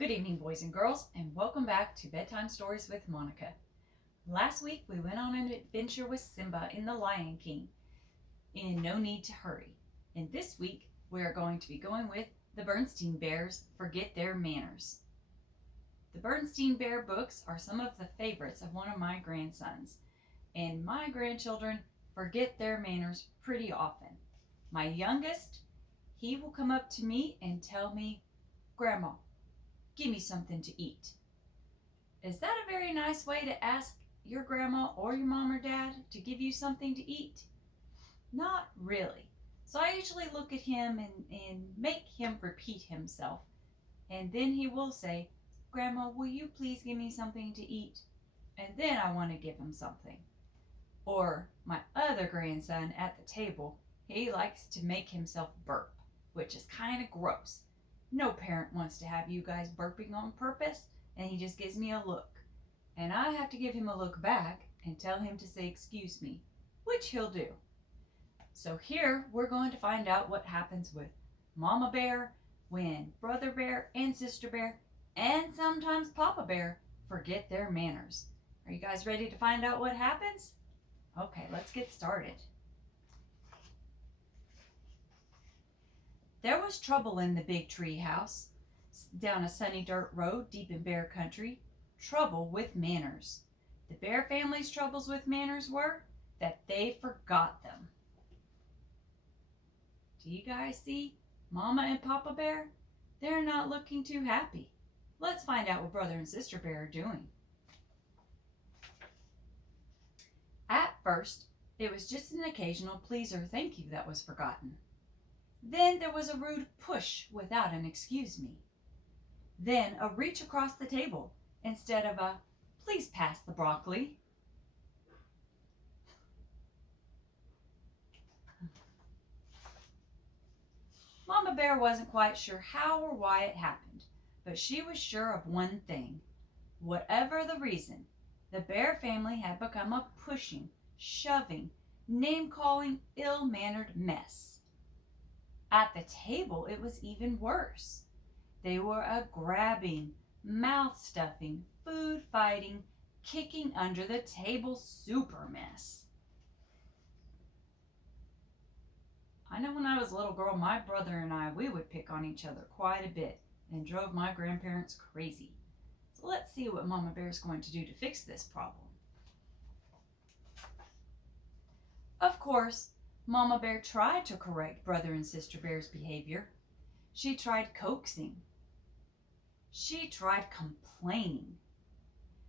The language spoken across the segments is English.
Good evening, boys and girls, and welcome back to Bedtime Stories with Monica. Last week we went on an adventure with Simba in The Lion King in No Need to Hurry. And this week we are going to be going with the Bernstain Bears Forget Their Manners. The Bernstain Bear books are some of the favorites of one of my grandsons, and my grandchildren forget their manners pretty often. My youngest, he will come up to me and tell me, "Grandma, give me something to eat." Is that a very nice way to ask your grandma or your mom or dad to give you something to eat? Not really. So I usually look at him and make him repeat himself. And then he will say, "Grandma, will you please give me something to eat?" And then I want to give him something. Or my other grandson at the table, he likes to make himself burp, which is kind of gross. No parent wants to have you guys burping on purpose, and he just gives me a look. And I have to give him a look back and tell him to say "excuse me," which he'll do. So here we're going to find out what happens with Mama Bear when Brother Bear and Sister Bear and sometimes Papa Bear forget their manners. Are you guys ready to find out what happens? Okay, let's get started. There was trouble in the big tree house, down a sunny dirt road deep in bear country. Trouble with manners. The bear family's troubles with manners were that they forgot them. Do you guys see Mama and Papa Bear? They're not looking too happy. Let's find out what Brother and Sister Bear are doing. At first, it was just an occasional please or thank you that was forgotten. Then there was a rude push without an excuse me. Then a reach across the table instead of a "please pass the broccoli." Mama Bear wasn't quite sure how or why it happened, but she was sure of one thing. Whatever the reason, the Bear family had become a pushing, shoving, name-calling, ill-mannered mess. At the table, it was even worse. They were a grabbing, mouth-stuffing, food-fighting, kicking under the table super mess. I know when I was a little girl, my brother and I, we would pick on each other quite a bit and drove my grandparents crazy. So let's see what Mama Bear is going to do to fix this problem. Of course, Mama Bear tried to correct Brother and Sister Bear's behavior. She tried coaxing. She tried complaining.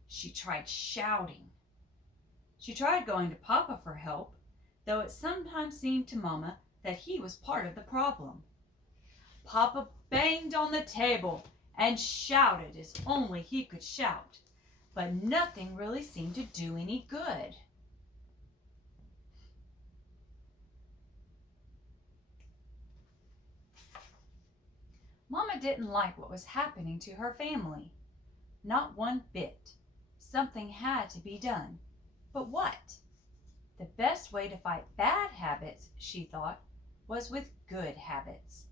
She tried shouting. She tried going to Papa for help, though it sometimes seemed to Mama that he was part of the problem. Papa banged on the table and shouted as only he could shout, but nothing really seemed to do any good. Mama didn't like what was happening to her family. Not one bit. Something had to be done. But what? The best way to fight bad habits, she thought, was with good habits.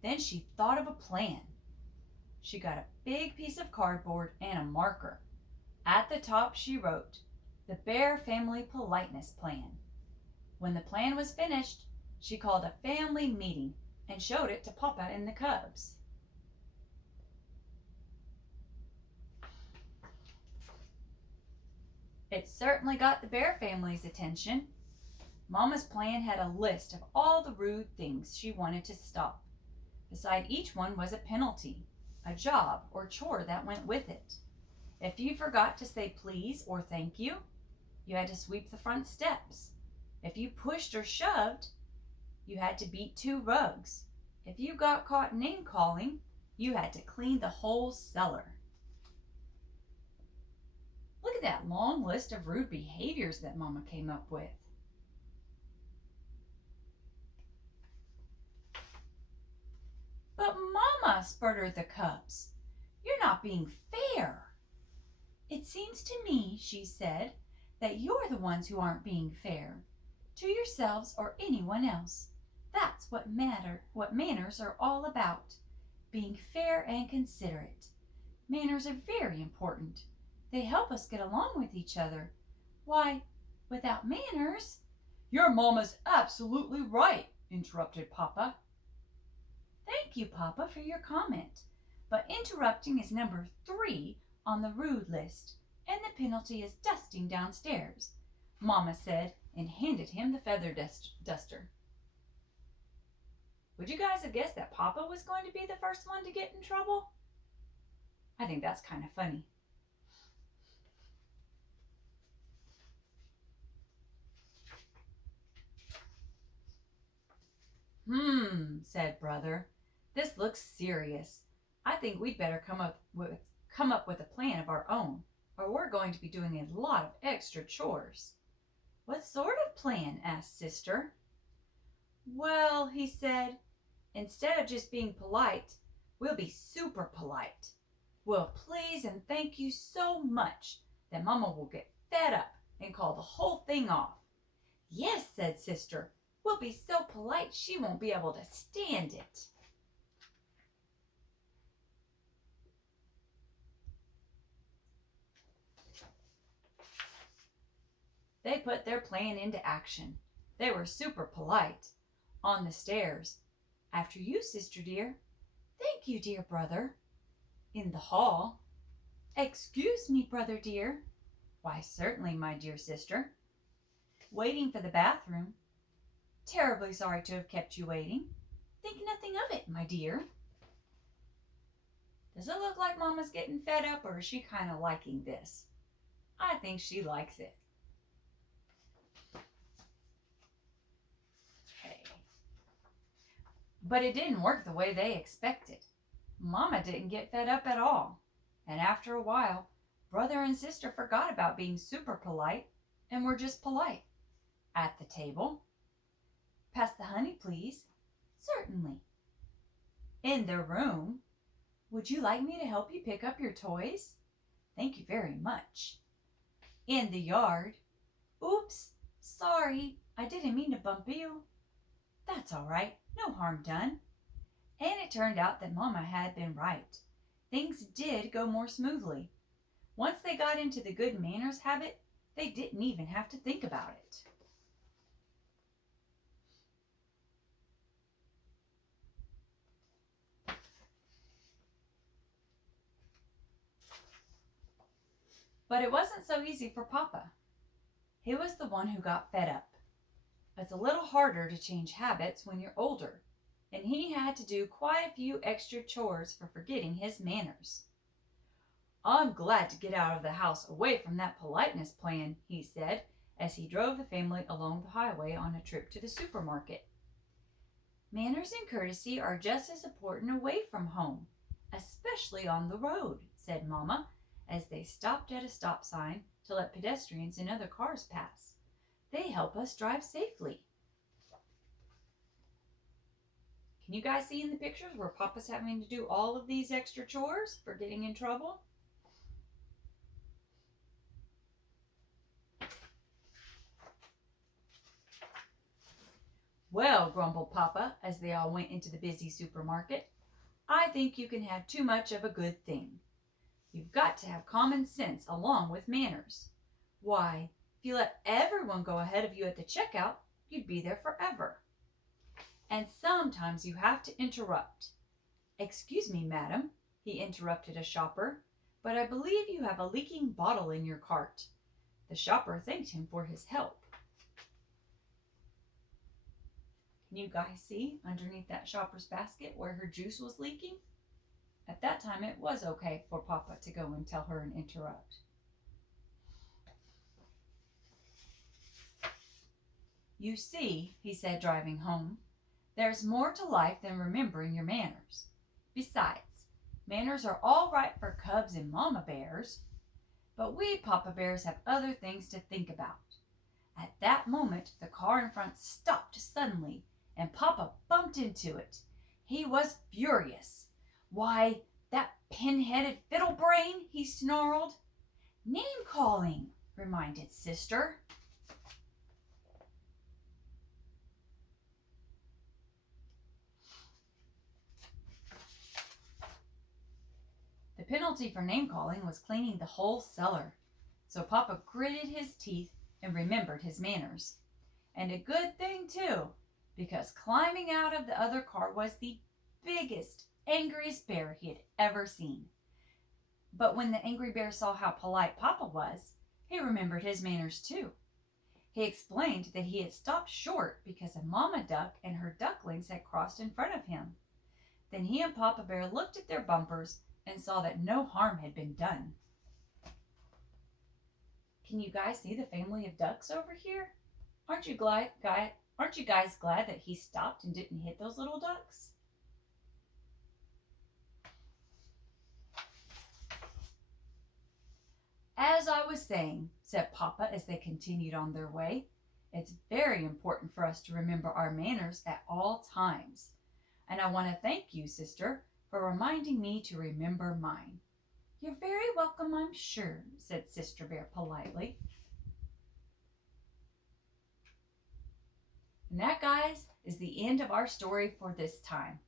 Then she thought of a plan. She got a big piece of cardboard and a marker. At the top she wrote, "The Bear Family Politeness Plan." When the plan was finished, she called a family meeting and showed it to Papa and the cubs. It certainly got the Bear family's attention. Mama's plan had a list of all the rude things she wanted to stop. Beside each one was a penalty, a job or chore that went with it. If you forgot to say please or thank you, you had to sweep the front steps. If you pushed or shoved, you had to beat 2 rugs. If you got caught name calling, you had to clean the whole cellar. Look at that long list of rude behaviors that Mama came up with. "But Mama," sputtered the cubs, "you're not being fair." "It seems to me," she said, "that you're the ones who aren't being fair, to yourselves or anyone else. That's what manners are all about, being fair and considerate. Manners are very important. They help us get along with each other. Why, without manners—" "Your mamma's absolutely right," interrupted Papa. "Thank you, Papa, for your comment. But interrupting is number 3 on the rude list, and the penalty is dusting downstairs," Mama said, and handed him the feather duster. Would you guys have guessed that Papa was going to be the first one to get in trouble? I think that's kind of funny. Said Brother. "This looks serious. I think we'd better come up with a plan of our own, or we're going to be doing a lot of extra chores." "What sort of plan?" asked Sister. "Well," he said, "instead of just being polite, we'll be super polite. We'll please and thank you so much that Mama will get fed up and call the whole thing off." "Yes," said Sister, "we'll be so polite she won't be able to stand it." They put their plan into action. They were super polite. On the stairs. "After you, Sister dear." "Thank you, dear brother." In the hall. "Excuse me, brother dear." "Why, certainly, my dear sister." Waiting for the bathroom. "Terribly sorry to have kept you waiting." "Think nothing of it, my dear." Does it look like Mama's getting fed up, or is she kind of liking this? I think she likes it. Okay. But it didn't work the way they expected. Mama didn't get fed up at all. And after a while, Brother and Sister forgot about being super polite and were just polite. At the table. "Pass the honey, please." "Certainly." In their room. "Would you like me to help you pick up your toys?" "Thank you very much." In the yard. "Oops, sorry, I didn't mean to bump you." "That's all right, no harm done." And it turned out that Mama had been right. Things did go more smoothly. Once they got into the good manners habit, they didn't even have to think about it. But it wasn't so easy for Papa. He was the one who got fed up. It's a little harder to change habits when you're older, and he had to do quite a few extra chores for forgetting his manners. "I'm glad to get out of the house away from that politeness plan," he said, as he drove the family along the highway on a trip to the supermarket. "Manners and courtesy are just as important away from home, especially on the road," said Mama, as they stopped at a stop sign to let pedestrians and other cars pass. "They help us drive safely." Can you guys see in the pictures where Papa's having to do all of these extra chores for getting in trouble? "Well," grumbled Papa as they all went into the busy supermarket, "I think you can have too much of a good thing. You've got to have common sense along with manners. Why, if you let everyone go ahead of you at the checkout, you'd be there forever. And sometimes you have to interrupt." "Excuse me, madam," he interrupted a shopper, "but I believe you have a leaking bottle in your cart." The shopper thanked him for his help. Can you guys see underneath that shopper's basket where her juice was leaking? At that time, it was okay for Papa to go and tell her and interrupt. "You see," he said, driving home, "there's more to life than remembering your manners. Besides, manners are all right for cubs and mama bears, but we Papa Bears have other things to think about." At that moment, the car in front stopped suddenly, and Papa bumped into it. He was furious. "Why, that pin-headed fiddle-brain!" he snarled. "Name-calling," reminded Sister. The penalty for name calling was cleaning the whole cellar. So Papa gritted his teeth and remembered his manners. And a good thing, too, because climbing out of the other car was the biggest, angriest bear he had ever seen. But when the angry bear saw how polite Papa was, he remembered his manners, too. He explained that he had stopped short because a mama duck and her ducklings had crossed in front of him. Then he and Papa Bear looked at their bumpers and saw that no harm had been done. Can you guys see the family of ducks over here? Aren't you guys glad that he stopped and didn't hit those little ducks? As I was saying, said Papa as they continued on their way, it's very important for us to remember our manners at all times. And I want to thank you, sister, for reminding me to remember mine. You're very welcome, I'm sure, said Sister Bear politely. And that, guys, is the end of our story for this time.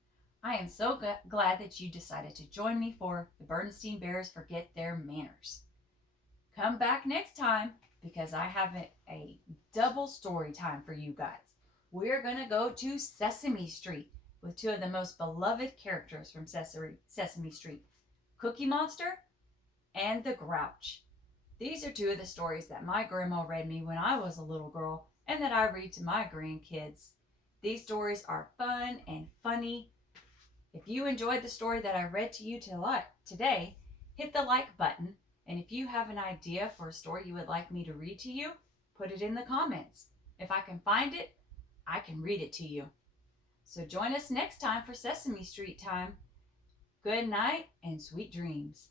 I am so glad that you decided to join me for the Bernstain Bears Forget Their Manners. Come back next time because I have a double story time for you guys. We're going to go to Sesame Street with two of the most beloved characters from Sesame Street, Cookie Monster and the Grouch. These are two of the stories that my grandma read me when I was a little girl and that I read to my grandkids. These stories are fun and funny. If you enjoyed the story that I read to you today, hit the like button. And if you have an idea for a story you would like me to read to you, put it in the comments. If I can find it, I can read it to you. So join us next time for Sesame Street time. Good night and sweet dreams.